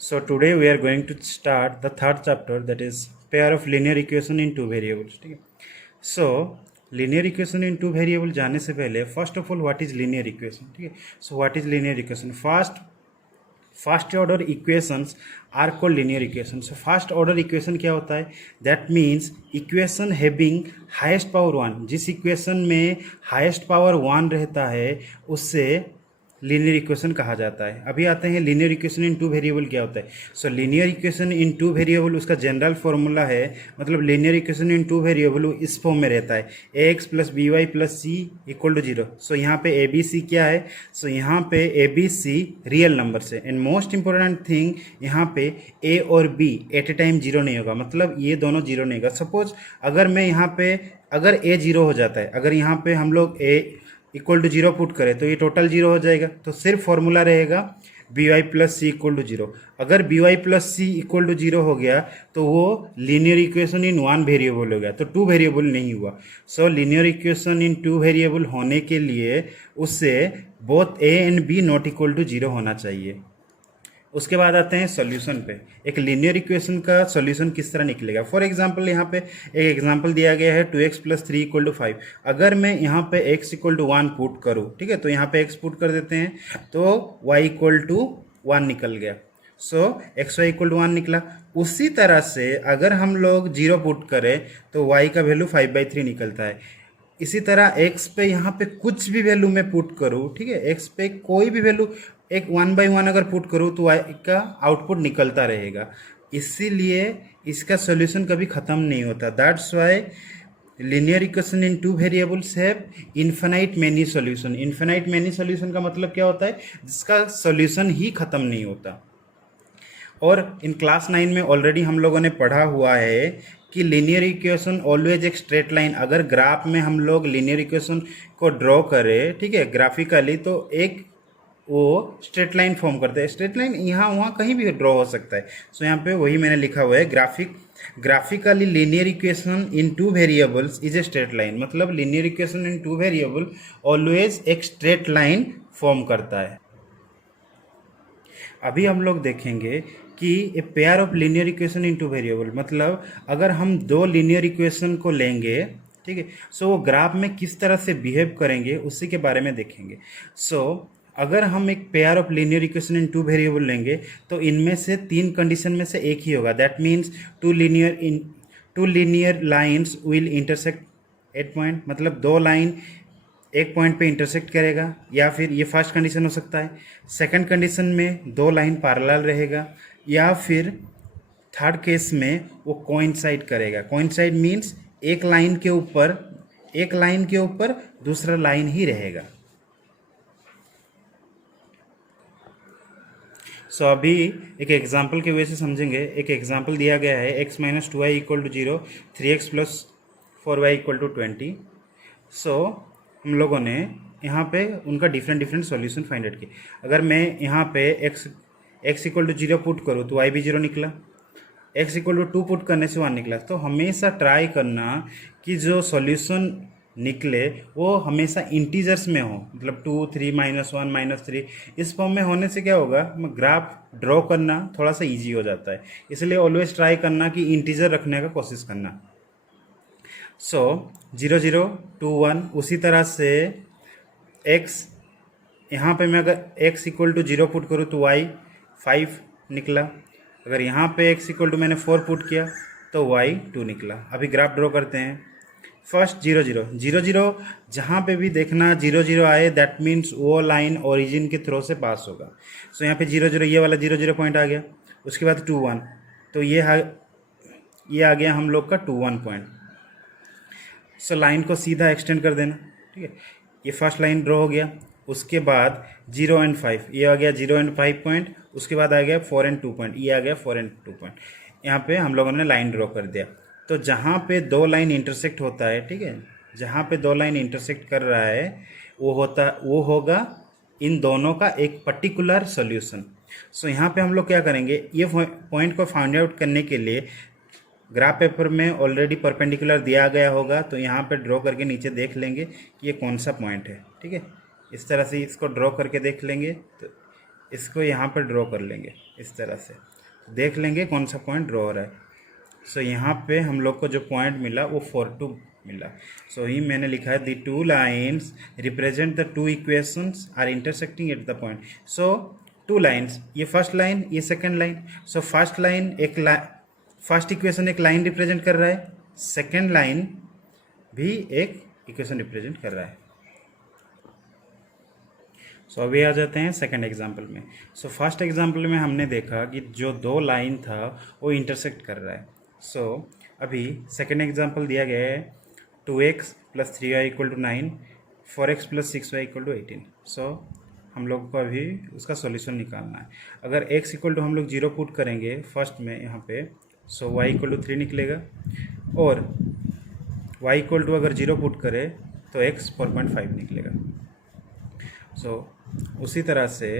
So today we are going to start the third chapter, that is pair of linear equation in two variables. ठीक है. So linear equation in two variable जाने से पहले first of all what is linear equation. ठीक है. So what is linear equation? First order equations are called linear equation. So first order equation क्या होता है? That means equation having highest power one. जिस equation में highest power one रहता है उससे लीनियर इक्वेशन कहा जाता है. अभी आते हैं linear equation in two variable क्या होता है. So linear equation in two variable उसका जनरल फॉर्मूला है, मतलब linear equation in two variable इस फॉर्म में रहता है A X plus B Y plus C equal to zero. So यहाँ पे ए बी सी क्या है? सो यहाँ पे A B C real numbers है. एंड मोस्ट इंपॉर्टेंट थिंग यहाँ पे ए और B at a time zero नहीं होगा, मतलब ये दोनों जीरो नहीं होगा. सपोज अगर मैं यहाँ पे अगर ए जीरो हो जाता है, अगर यहाँ पे हम लोग ए इक्वल टू जीरो पुट करें तो ये टोटल जीरो हो जाएगा. तो सिर्फ फॉर्मूला रहेगा B Y plus C equal to zero. अगर B Y plus C equal to zero हो गया तो वो linear equation in one variable हो गया, तो टू वेरिएबल नहीं हुआ. So linear equation in two variable होने के लिए उससे both A and B not equal to zero होना चाहिए. उसके बाद आते हैं सॉल्यूशन पे. एक लीनियर इक्वेशन का सॉल्यूशन किस तरह निकलेगा. फॉर एग्जांपल यहाँ पे एक एग्जांपल दिया गया है 2x प्लस 3 इक्वल टू 5. अगर मैं यहाँ पे x इक्वल टू 1 पुट करूँ, ठीक है, तो यहाँ पे x पुट कर देते हैं तो y इक्वल टू 1 निकल गया. सो एक्स वाई इक्वल टू 1 निकला. उसी तरह से अगर हम लोग 0 पुट करें तो y का वैल्यू 5/3 निकलता है. इसी तरह x पे यहाँ पे कुछ भी वैल्यू मैं पुट करूँ, ठीक है, x पे कोई भी वैल्यू एक 1/1 अगर पुट करूँ तो y का आउटपुट निकलता रहेगा. इसीलिए इसका सॉल्यूशन कभी ख़त्म नहीं होता. That's why linear equation in two variables have infinite many solution. Infinite many solution का मतलब क्या होता है? जिसका सॉल्यूशन ही ख़त्म नहीं होता. और इन क्लास 9 में ऑलरेडी हम लोगों ने पढ़ा हुआ है कि लीनियर इक्वेशन ऑलवेज एक स्ट्रेट लाइन. अगर ग्राफ में हम लोग लीनियर इक्वेशन को ड्रॉ करें, ठीक है, ग्राफिकली, तो एक वो स्ट्रेट लाइन फॉर्म करते हैं. स्ट्रेट लाइन यहाँ वहाँ कहीं भी ड्रॉ हो सकता है. सो यहाँ पे वही मैंने लिखा हुआ है, graphically linear equation in two variables is a straight line. मतलब linear equation in two variable always एक स्ट्रेट लाइन फॉर्म करता है. अभी हम लोग देखेंगे कि a pair of linear equation in two variable, मतलब अगर हम दो लीनियर इक्वेशन को लेंगे, ठीक है, सो वो ग्राफ में किस तरह से बिहेव करेंगे उसी के बारे में देखेंगे. सो अगर हम एक pair of linear equation in two variable लेंगे तो इनमें से तीन कंडीशन में से एक ही होगा. That means two linear lines will intersect at point, मतलब दो लाइन एक पॉइंट पे इंटरसेक्ट करेगा, या फिर ये फर्स्ट कंडीशन हो सकता है. सेकंड कंडीशन में दो लाइन पैरेलल रहेगा, या फिर थर्ड केस में वो कोइंसाइड करेगा. कोइंसाइड मीन्स एक लाइन के ऊपर दूसरा लाइन ही रहेगा. सो अभी एक एग्जाम्पल की वजह से समझेंगे. एक एग्जाम्पल दिया गया है x minus 2y equal to 0, 3x plus 4y equal to 20. So हम लोगों ने यहाँ पे उनका डिफरेंट सॉल्यूशन फाइंड आउट किए. अगर मैं यहाँ पे x इक्वल टू 0 पुट करूँ तो y भी 0 निकला, x इक्वल टू 2 पुट करने से 1 निकला. तो हमेशा ट्राई करना कि जो सॉल्यूशन निकले वो हमेशा इंटीजर्स में हो, मतलब 2, 3, -1, -3 इस फॉर्म में होने से क्या होगा, ग्राफ ड्रॉ करना थोड़ा सा इजी हो जाता है. इसलिए ऑलवेज ट्राई करना कि इंटीजर रखने का कोशिश करना. सो 0, 0, 2, 1. उसी तरह से x, यहाँ पे मैं अगर x इक्वल टू 0 पुट करूँ तो y 5 निकला. अगर यहाँ पे x इक्वल टू मैंने 4 पुट किया तो y 2 निकला. अभी ग्राफ ड्रॉ करते हैं. फर्स्ट 0, 0, 0, 0, जहाँ पे भी देखना 0, 0 आए दैट मीन्स वो लाइन ओरिजिन के थ्रू से पास होगा. सो यहाँ पे 0, 0 ये वाला 0, 0 पॉइंट आ गया. उसके बाद 2, 1, तो ये आ गया हम लोग का 2, 1 पॉइंट. सो लाइन को सीधा एक्सटेंड कर देना, ठीक है. ये फर्स्ट लाइन ड्रॉ हो गया. उसके बाद 0 एंड 5, ये आ गया 0 एंड 5 पॉइंट. उसके बाद आ गया 4 एंड 2 पॉइंट, ये आ गया 4 एंड 2 पॉइंट. यहाँ पे हम लोगों ने लाइन ड्रॉ कर दिया. तो जहाँ पे दो लाइन इंटरसेक्ट होता है, ठीक है, जहाँ पे दो लाइन इंटरसेक्ट कर रहा है वो होगा इन दोनों का एक पर्टिकुलर सॉल्यूशन. सो यहाँ पे हम लोग क्या करेंगे, ये पॉइंट को फाइंड आउट करने के लिए ग्राफ पेपर में ऑलरेडी परपेंडिकुलर दिया गया होगा, तो यहाँ पे ड्रॉ करके नीचे देख लेंगे कि ये कौन सा पॉइंट है, ठीक है. इस तरह से इसको ड्रॉ करके देख लेंगे, तो इसको यहाँ पर ड्रॉ कर लेंगे इस तरह से. देख लेंगे कौन सा पॉइंट ड्रॉ हो रहा है। सो यहाँ पे हम लोग को जो पॉइंट मिला वो 4 2 मिला। सो ही मैंने लिखा है the two lines represent the two equations are intersecting at the point. So two lines, ये फर्स्ट लाइन ये second line. So first line first equation एक लाइन रिप्रेजेंट कर रहा है, सेकेंड लाइन भी एक इक्वेशन रिप्रेजेंट कर रहा है। सो अभी आ जाते हैं सेकंड एग्जाम्पल में। सो फर्स्ट एग्जाम्पल में हमने देखा कि जो दो लाइन था वो इंटरसेक्ट कर रहा है। सो अभी सेकंड एग्जाम्पल दिया गया है 2x + 3y = 9, 4x + 6y = 18। सो हम लोग को अभी उसका सॉल्यूशन निकालना है। अगर x = हम लोग 0 पुट करेंगे फर्स्ट में यहाँ पे, सो y = 3 निकलेगा, और y = अगर 0 पुट करें तो x 4.5 निकलेगा। सो उसी तरह से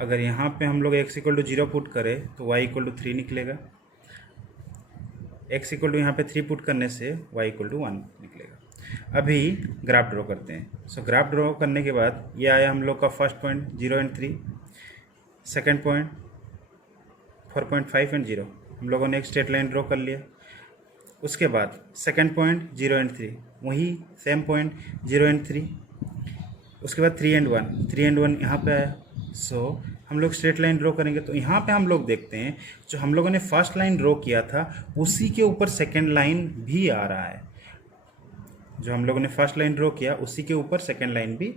अगर यहाँ पे हम लोग x = 0 पुट करें तो y = 3 निकलेगा, x = यहाँ पे 3 पुट करने से y = 1 निकलेगा। अभी ग्राफ ड्रॉ करते हैं। सो ग्राफ ड्रॉ करने के बाद ये आया हम लोग का फर्स्ट पॉइंट 0 और 3, सेकेंड पॉइंट 4.5 और 0। हम लोगों ने एक स्ट्रेट लाइन ड्रॉ कर लिया। उसके बाद सेकेंड पॉइंट 0 और 3, वही सेम पॉइंट 0 और 3। उसके बाद 3 और 1, 3 और 1 यहाँ पे आया। सो हम लोग स्ट्रेट लाइन ड्रॉ करेंगे तो यहाँ पे हम लोग देखते हैं जो हम लोगों ने फर्स्ट लाइन ड्रॉ किया था उसी के ऊपर सेकेंड लाइन भी आ रहा है। जो हम लोगों ने फर्स्ट लाइन ड्रॉ किया उसी के ऊपर सेकेंड लाइन भी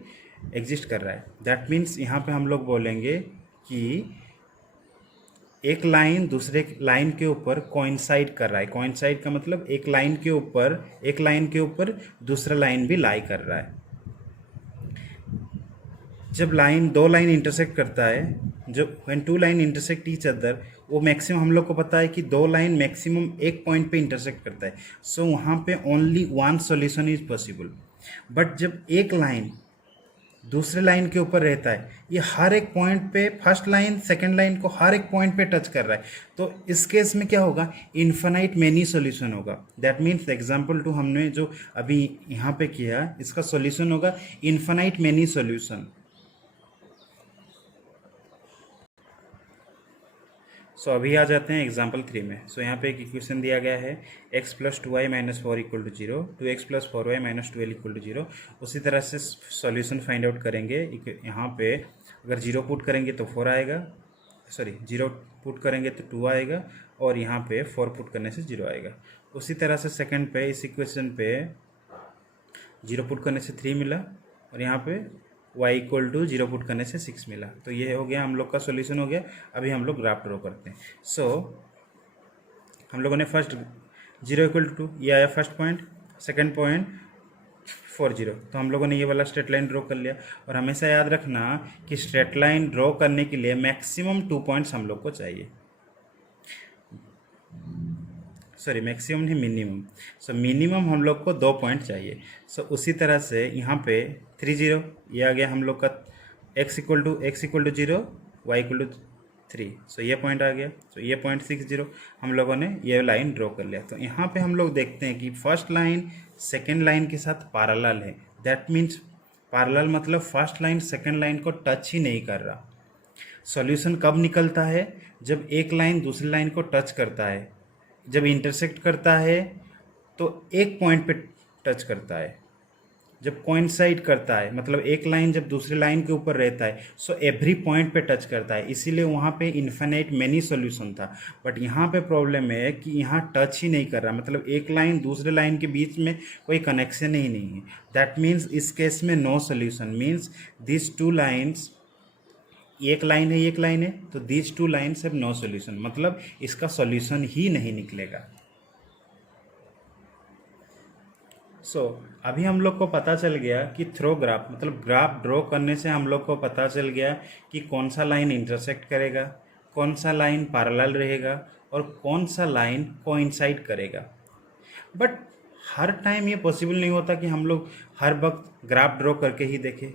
एग्जिस्ट कर रहा है। दैट मीन्स यहाँ पे हम लोग बोलेंगे कि एक लाइन दूसरे लाइन के ऊपर कोइंसाइड कर रहा है। कोइंसाइड का मतलब एक लाइन के ऊपर दूसरा लाइन भी लाई कर रहा है। जब दो लाइन इंटरसेक्ट करता है, जब when two line intersect each other, वो मैक्सिमम हम लोग को पता है कि दो लाइन मैक्सिमम एक पॉइंट पे इंटरसेक्ट करता है। सो वहाँ पे only one solution is possible. But जब एक लाइन दूसरे लाइन के ऊपर रहता है, ये हर एक पॉइंट पे फर्स्ट लाइन सेकंड लाइन को हर एक पॉइंट पे टच कर रहा है, तो इस केस में क्या होगा, इन्फिनाइट मेनी सॉल्यूशन होगा। दैट मीन्स एग्जांपल 2 हमने जो अभी यहाँ पे किया इसका सॉल्यूशन होगा इन्फिनाइट मेनी सॉल्यूशन। सो अभी आ जाते हैं एग्जाम्पल 3 में। सो यहाँ पे एक इक्वेशन दिया गया है x + 2y - 4 = 0, 2x + 4y - 12 = 0। उसी तरह से सॉल्यूशन फाइंड आउट करेंगे। यहाँ पे अगर 0 पुट करेंगे तो 4 आएगा, 0 पुट करेंगे तो 2 आएगा, और यहाँ पे 4 पुट करने से 0 आएगा। उसी तरह से सेकंड पे इस इक्वेशन पे 0 पुट करने से 3 मिला, और यहाँ पे y = 0 पुट करने से 6 मिला। तो ये हो गया हम लोग का सॉल्यूशन हो गया। अभी हम लोग ग्राफ ड्रॉ करते हैं। सो हम लोगों ने फर्स्ट 0 = 2, ये आया फर्स्ट पॉइंट, सेकंड पॉइंट 4 0, तो हम लोगों ने ये वाला स्ट्रेट लाइन ड्रॉ कर लिया। और हमेशा याद रखना कि स्ट्रेट लाइन ड्रॉ करने के लिए मैक्सिमम 2 पॉइंट्स हम लोग को चाहिए, मैक्सिमम नहीं मिनिमम। सो मिनिमम हम लोग को 2 पॉइंट चाहिए। सो उसी तरह से यहाँ पे 3 0, ये आ गया हम लोग का x = 0, y = 3। सो ये पॉइंट आ गया। सो ये पॉइंट 6 0 हम लोगों ने ये लाइन ड्रॉ कर लिया। तो यहाँ पे हम लोग देखते हैं कि फर्स्ट लाइन सेकेंड लाइन के साथ पैरेलल है। दैट मीन्स पैरेलल मतलब फर्स्ट लाइन सेकेंड लाइन को टच ही नहीं कर रहा। सॉल्यूशन कब निकलता है, जब एक लाइन दूसरी लाइन को टच करता है, जब इंटरसेक्ट करता है तो एक पॉइंट पे टच करता है, जब कोइंसाइड करता है मतलब एक लाइन जब दूसरी लाइन के ऊपर रहता है, सो एवरी पॉइंट पे टच करता है। इसीलिए वहाँ पे इन्फिनाइट मेनी सॉल्यूशन था। बट यहाँ पे प्रॉब्लम है कि यहाँ टच ही नहीं कर रहा, मतलब एक लाइन दूसरे लाइन के बीच में कोई कनेक्शन ही नहीं है। दैट मीन्स इस केस में no solution. Means this two lines, एक लाइन है एक लाइन है, तो these two lines have no solution, मतलब इसका सॉल्यूशन ही नहीं निकलेगा। सो अभी हम लोग को पता चल गया कि थ्रो ग्राफ मतलब ग्राफ ड्रॉ करने से हम लोग को पता चल गया कि कौन सा लाइन इंटरसेक्ट करेगा, कौन सा लाइन पैरेलल रहेगा, और कौन सा लाइन कोइंसाइड करेगा। बट हर टाइम ये पॉसिबल नहीं होता कि हम लोग हर वक्त ग्राफ ड्रॉ करके ही देखें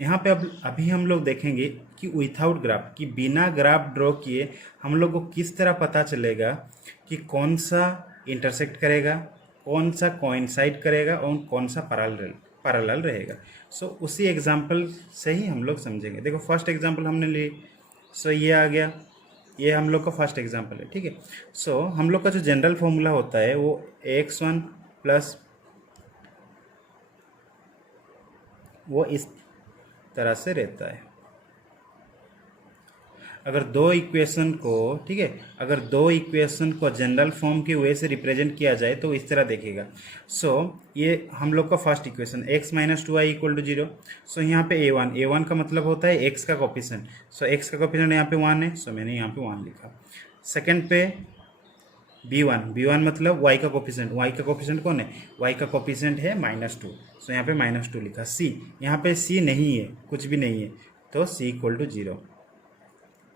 यहाँ पे अभी हम लोग देखेंगे कि विथआउट ग्राफ, कि बिना ग्राफ ड्रॉ किए हम लोग को किस तरह पता चलेगा कि कौन सा इंटरसेक्ट करेगा, कौन सा कोइंसाइड करेगा, और कौन सा पैरेलल रहेगा। उसी एग्जांपल से ही हम लोग समझेंगे। देखो फर्स्ट एग्जांपल हमने ली, ये आ गया, ये हम लोग का फर्स्ट एग्जांपल है, ठीक है। सो हम लोग का जो जनरल फॉर्मूला होता है वो x1 प्लस वो इस तरह से रहता है। अगर दो इक्वेशन को, ठीक है, अगर दो इक्वेशन को जनरल फॉर्म की वे से रिप्रेजेंट किया जाए तो इस तरह देखेगा। सो ये हम लोग का first equation x minus 2y equal to 0। So यहाँ पे a1 का मतलब होता है x का कोफिशिएंट। सो x का कोफिशिएंट यहाँ पे 1 है, सो मैंने यहाँ पे 1 लिखा। सेकेंड पे b1 मतलब y का कोफिशिएंट कौन है, y का कोफिशिएंट है -2। सो यहाँ पे -2 लिखा। c, यहाँ पे c नहीं है, कुछ भी नहीं है, तो c इक्वल टू 0।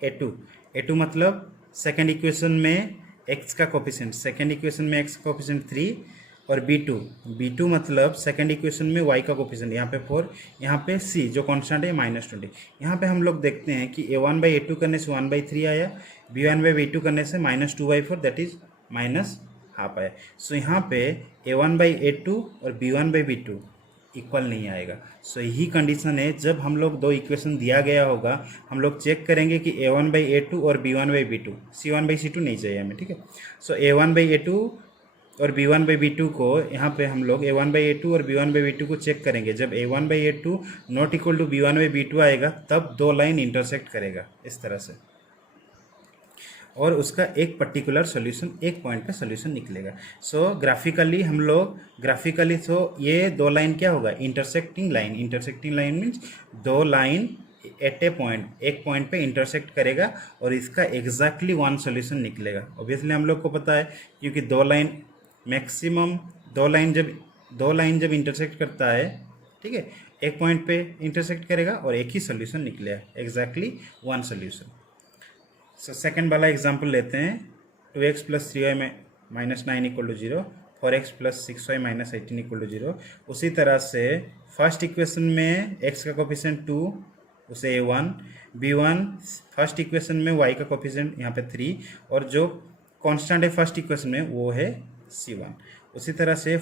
a2 मतलब सेकेंड इक्वेशन में x का कोफिशिएंट, सेकेंड इक्वेशन में x का कोफिशिएंट 3, और b2 मतलब सेकेंड इक्वेशन में y का कोफिशिएंट यहाँ पे 4, यहाँ पे c जो कांस्टेंट है -20। यहाँ पे हम लोग देखते हैं कि a1/a2 करने से 1/3 आया, b1/b2 करने से -2/4 दैट इज -हाफ आया। सो यहाँ पे a1/a2 और b1/b2 इक्वल नहीं आएगा। सो यही कंडीशन है, जब हम लोग दो इक्वेशन दिया गया होगा हम लोग चेक करेंगे कि a1/a2 और b1/b2, c1/c2 नहीं चाहिए हमें, ठीक है। सो a1/a2 और b1/b2 को यहाँ पे हम लोग a1/a2 और b1/b2 को चेक करेंगे। जब a1/a2 not equal to b1/b2 आएगा तब दो लाइन इंटरसेक्ट करेगा इस तरह से, और उसका एक पर्टिकुलर सॉल्यूशन, एक पॉइंट पे सॉल्यूशन निकलेगा। सो ग्राफिकली तो ये दो लाइन क्या होगा, इंटरसेक्टिंग लाइन मीन्स दो लाइन एट ए पॉइंट, एक पॉइंट पे इंटरसेक्ट करेगा और इसका एग्जैक्टली वन सॉल्यूशन निकलेगा। ऑब्वियसली हम लोग को पता है, क्योंकि दो लाइन जब इंटरसेक्ट करता है, ठीक है, एक पॉइंट पे इंटरसेक्ट करेगा और एक ही सॉल्यूशन निकलेगा, exactly one solution. So second वाला एग्जाम्पल लेते हैं। 2x plus 3y -9 equal to 0, 4x plus 6y minus 18 equal to 0। उसी तरह से फर्स्ट इक्वेशन में x का कोफिशिएंट 2, उसे a1, b1 फर्स्ट इक्वेशन में y का कोफिशिएंट यहाँ पे 3, और जो कांस्टेंट है फर्स्ट इक्वेशन में वो है c1। उसी तरह से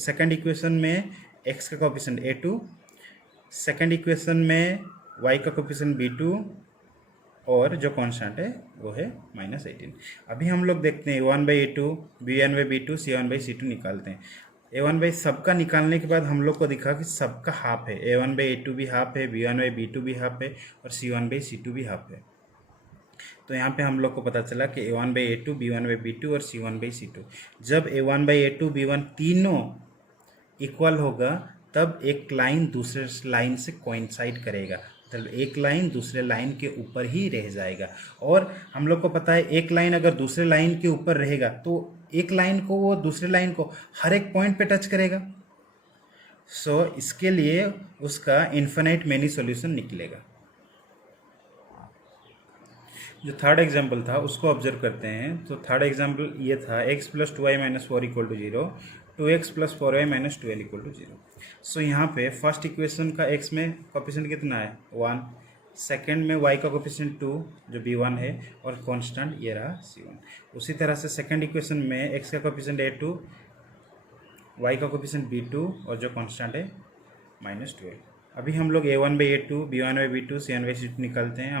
सेकेंड इक्वेशन में x का कोफिशिएंट a2, सेकेंड इक्वेशन में y का कोफिशिएंट b2, और जो कांस्टेंट है वो है -18। अभी हम लोग देखते हैं a1/a2, b1/b2, c1/c2 निकालते हैं। a1 सबका निकालने के बाद हम लोग को दिखा कि सबका हाफ है, a1/a2 भी हाफ है, b1/b2 भी हाफ है, और c1/c2 भी हाफ है। तो यहाँ पे हम लोग को पता चला कि a1/a2, b1/b2 और c1/c2, जब a1/a2, b1 तीनों इक्वल होगा तब एक लाइन दूसरे लाइन से कोइंसाइड करेगा, मतलब एक लाइन दूसरे लाइन के ऊपर ही रह जाएगा। और हम लोग को पता है एक लाइन अगर दूसरे लाइन के ऊपर रहेगा तो एक लाइन को वो दूसरे लाइन को हर एक पॉइंट पे टच करेगा। सो इसके लिए उसका इन्फिनिट मैनी सॉल्यूशन निकलेगा। जो थर्ड एग्जाम्पल था उसको ऑब्जर्व करते हैं। तो थर्ड एग्जाम्पल ये था x plus 2y minus 4 equal to 0, 2x plus 4y minus 12 equal to 0। So यहाँ पे फर्स्ट इक्वेशन का x में कोफिशिएंट कितना है 1, सेकेंड में y का कोफिशिएंट 2 जो b1 है, और कांस्टेंट ये रहा c1। उसी तरह से सेकेंड इक्वेशन में x का कोफिशिएंट a2, y का कोफिशिएंट b2, और जो कांस्टेंट है -12। अभी हम लोग a1/a2, b1/b2, c1/c2 निकालते हैं।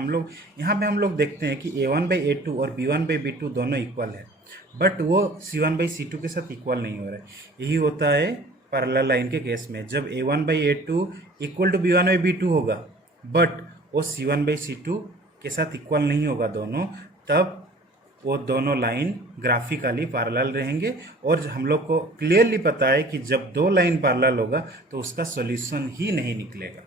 यहाँ पे हम लोग देखते हैं कि a1/a2 और b1/b2 दोनों इक्वल है, बट वो c1/c2 के साथ इक्वल नहीं हो रहा है। यही होता है पैरेलल लाइन के केस में, जब a1/a2 इक्वल टू b1/b2 होगा बट वो c1/c2 के साथ इक्वल नहीं होगा दोनों, तब वो दोनों लाइन ग्राफिकली पैरेलल रहेंगे। और हम लोग को क्लियरली पता है कि जब दो लाइन पैरेलल होगा तो उसका सॉल्यूशन ही नहीं निकलेगा।